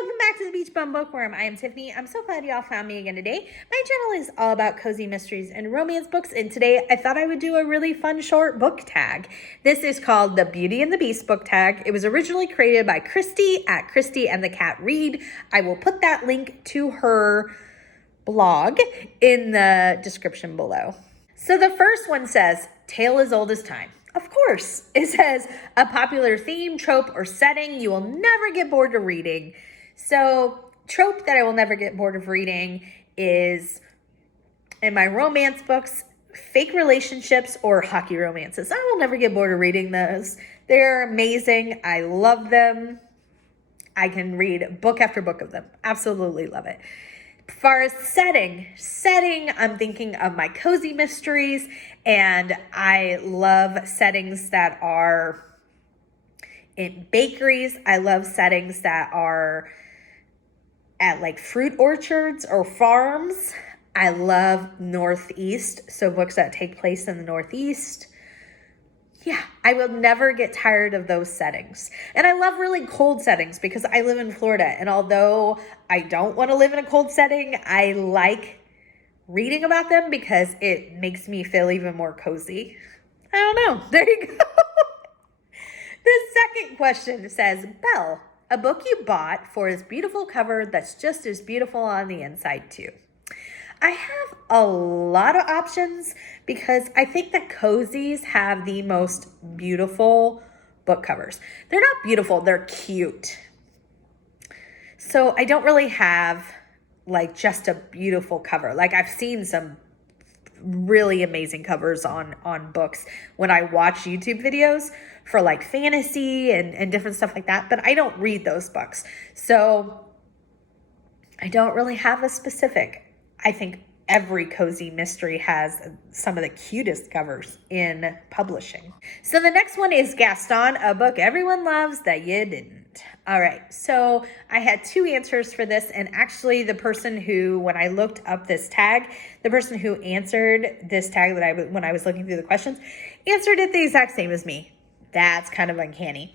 welcome back to the Beach Bum Bookworm. I am Tiffany. I'm so glad y'all found me again today. My channel is all about cozy mysteries and romance books, and today I thought I would do a really fun short book tag. This is called the Beauty and the Beast book tag. It was originally created by Kristy at Kristy and the Cat Read. I will put that link to her blog in the description below. So the first one says, Tale as Old as Time. Of course, it says a popular theme, trope, or setting you will never get bored of reading. So trope that I will never get bored of reading is, in my romance books, fake relationships or hockey romances. I will never get bored of reading those. They're amazing. I love them. I can read book after book of them. Absolutely love it. As far as setting, I'm thinking of my cozy mysteries, and I love settings that are in bakeries. I love settings that are at like fruit orchards or farms. I love Northeast, so books that take place in the Northeast. Yeah, I will never get tired of those settings. And I love really cold settings because I live in Florida. And although I don't want to live in a cold setting, I like reading about them because it makes me feel even more cozy. I don't know. There you go. The second question says, Belle, a book you bought for its beautiful cover that's just as beautiful on the inside too. I have a lot of options because I think that cozies have the most beautiful book covers. They're not beautiful, they're cute. So I don't really have like just a beautiful cover. Like I've seen some really amazing covers on books when I watch YouTube videos for like fantasy and different stuff like that, but I don't read those books. So I don't really have a specific. I think every cozy mystery has some of the cutest covers in publishing. So the next one is Gaston, a book everyone loves that you didn't. All right, so I had two answers for this, and actually the person who, when I looked up this tag, the person who answered this tag when I was looking through the questions, answered it the exact same as me. That's kind of uncanny.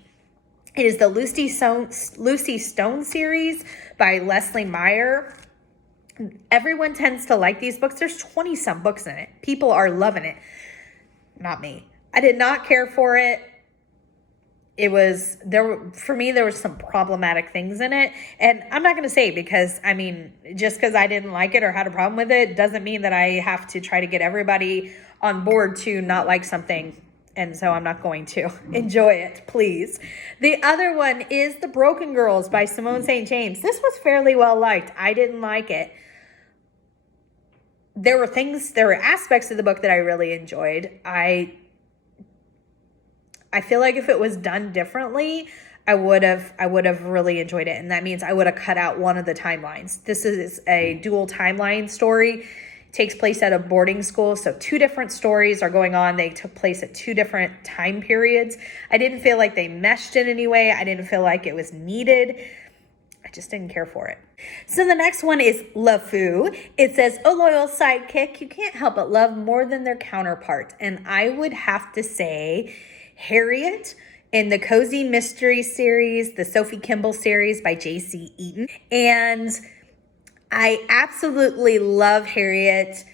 It is the Lucy Stone series by Leslie Meyer. Everyone tends to like these books. There's 20 some books in it. People are loving it. Not me. I did not care for it. For me, there was some problematic things in it. And I'm not going to say because, just because I didn't like it or had a problem with it doesn't mean that I have to try to get everybody on board to not like something. And so I'm not going to. Enjoy it, please. The other one is The Broken Girls by Simone St. James. This was fairly well liked. I didn't like it. There were aspects of the book that I really enjoyed. I feel like if it was done differently, I would have really enjoyed it. And that means I would have cut out one of the timelines. This is a dual timeline story. It takes place at a boarding school. So two different stories are going on. They took place at two different time periods. I didn't feel like they meshed in any way. I didn't feel like it was needed. I just didn't care for it. So the next one is Le Fou. It says, a loyal sidekick you can't help but love more than their counterpart. And I would have to say Harriet in the Cozy Mystery series, the Sophie Kimball series by J.C. Eaton. And I absolutely love Harriet.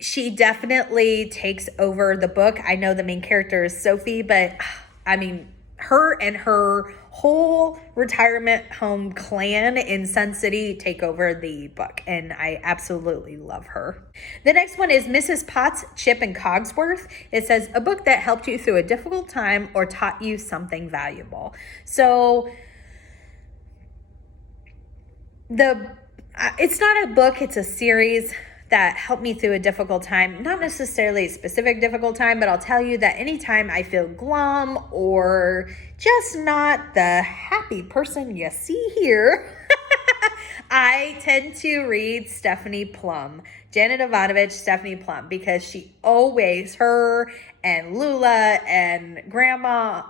She definitely takes over the book. I know the main character is Sophie, but her and her whole retirement home clan in Sun City take over the book, and I absolutely love her. The next one is Mrs. Potts, Chip, and Cogsworth. It says, a book that helped you through a difficult time or taught you something valuable. So it's not a book, it's a series that helped me through a difficult time. Not necessarily a specific difficult time, but I'll tell you that anytime I feel glum or just not the happy person you see here, I tend to read Stephanie Plum, Janet Ivanovich, Stephanie Plum, because her and Lula and Grandma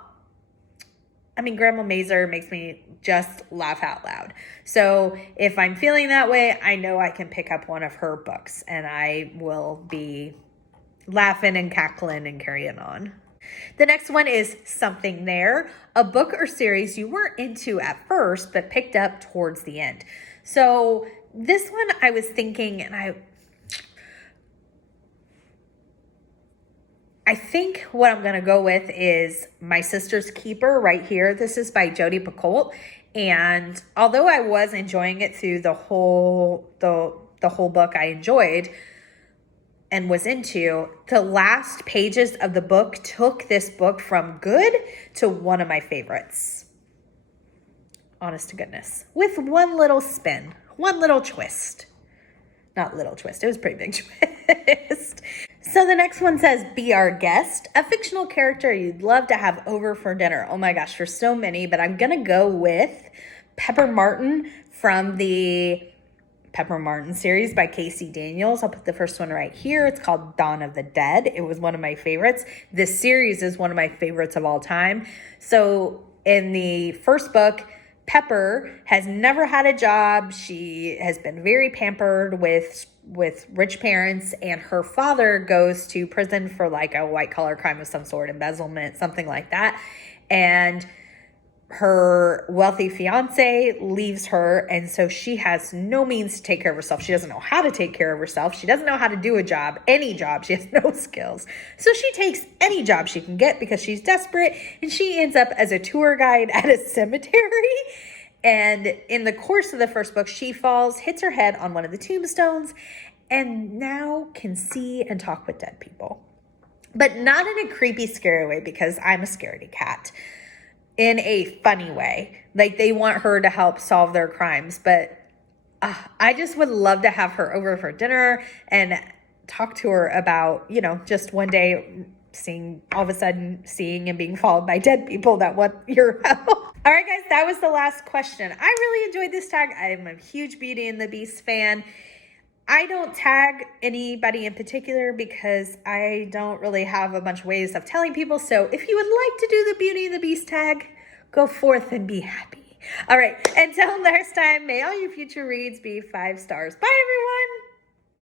Mazer makes me just laugh out loud. So if I'm feeling that way, I know I can pick up one of her books and I will be laughing and cackling and carrying on. The next one is Something There, a book or series you weren't into at first, but picked up towards the end. So this one I was thinking, and I think what I'm going to go with is My Sister's Keeper right here. This is by Jodi Picoult. And although I was enjoying it through the whole book, I enjoyed and was into, the last pages of the book took this book from good to one of my favorites. Honest to goodness. With one little spin, one little twist. Not little twist, it was a pretty big twist. So the next one says, Be Our Guest, a fictional character you'd love to have over for dinner. Oh my gosh, there's so many, but I'm going to go with Pepper Martin from the Pepper Martin series by Casey Daniels. I'll put the first one right here. It's called Dawn of the Dead. It was one of my favorites. This series is one of my favorites of all time. So in the first book, Pepper has never had a job. She has been very pampered with rich parents, and her father goes to prison for like a white collar crime of some sort, embezzlement, something like that. And her wealthy fiance leaves her, and so she has no means to take care of herself. She doesn't know how to take care of herself. She doesn't know how to do a job, any job. She has no skills. So she takes any job she can get because she's desperate, and she ends up as a tour guide at a cemetery. And in the course of the first book, she falls, hits her head on one of the tombstones, and now can see and talk with dead people. But not in a creepy, scary way, because I'm a scaredy cat. In a funny way. Like, they want her to help solve their crimes. But I just would love to have her over for dinner and talk to her about, just one day all of a sudden seeing and being followed by dead people that want your help. All right, guys, that was the last question. I really enjoyed this tag. I am a huge Beauty and the Beast fan. I don't tag anybody in particular because I don't really have a bunch of ways of telling people. So if you would like to do the Beauty and the Beast tag, go forth and be happy. All right, until next time, may all your future reads be 5 stars. Bye, everyone.